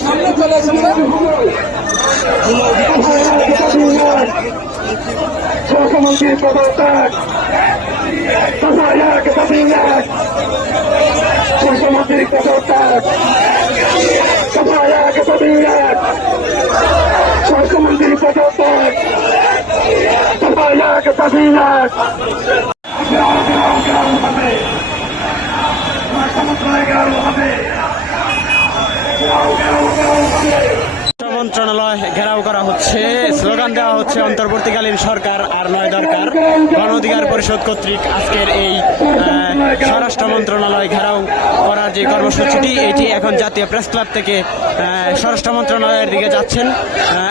সামনে চলে এসেছে মুখ্যমন্ত্রী পদত্যাগ, মুখ্যমন্ত্রী পদত্যাগ, মুখ্যমন্ত্রী পদত্যাগ, মন্ত্রণালয় ঘেরাও করা হচ্ছে, স্লোগান দেওয়া হচ্ছে অন্তর্বর্তীকালীন সরকার আর নয় দরকার। গণ অধিকার পরিষদ কর্তৃক আজকের এই স্বরাষ্ট্র মন্ত্রণালয় ঘেরাও করার যে কর্মসূচিটি, এটি এখন জাতীয় প্রেস ক্লাব থেকে স্বরাষ্ট্র মন্ত্রণালয়ের দিকে যাচ্ছেন।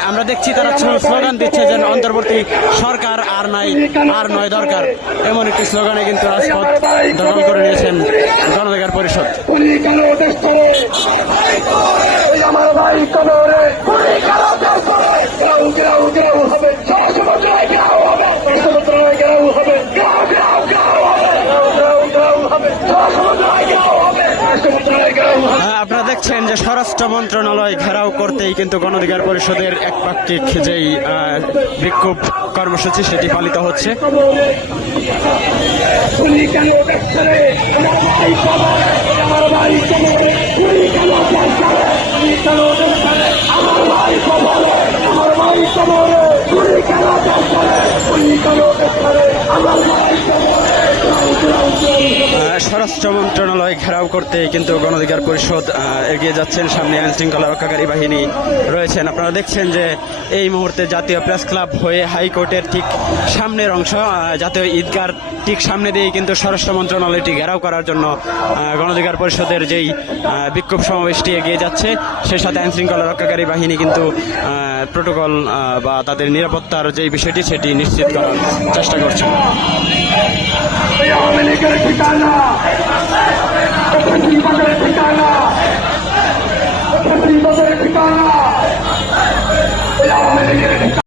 আমরা দেখছি তারা স্লোগান দিচ্ছে যে অন্তর্বর্তী সরকার আর নয় দরকার, এমন একটি স্লোগানে কিন্তু রাজপথ দখল করে নিয়েছেন গণ অধিকার পরিষদ। আমার ভাই কবরে আপনারা দেখছেন যে স্বরাষ্ট্র মন্ত্রণালয় ঘেরাও করতেই কিন্তু গণ অধিকার পরিষদের একপাক্ষিক যেই বিক্ষোভ কর্মসূচি সেটি পালিত হচ্ছে। স্বরাষ্ট্র মন্ত্রণালয় ঘেরাও করতে কিন্তু গণ অধিকার পরিষদ এগিয়ে যাচ্ছেন। সামনে আইন শৃঙ্খলা রক্ষাকারী বাহিনী রয়েছেন। আপনারা দেখছেন যে এই মুহূর্তে জাতীয় প্রেস ক্লাব হয়ে হাইকোর্টের ঠিক সামনের অংশ, জাতীয় ঈদগার ঠিক সামনে দিয়ে কিন্তু স্বরাষ্ট্র মন্ত্রণালয়টি ঘেরাও করার জন্য গণ অধিকার পরিষদের যেই বিক্ষোভ সমাবেশটি এগিয়ে যাচ্ছে, সে সাথে আইন শৃঙ্খলা রক্ষাকারী বাহিনী কিন্তু প্রোটোকল বা তাদের নিরাপত্তার যেই বিষয়টি সেটি নিশ্চিত করার চেষ্টা করছে। ঠিকানা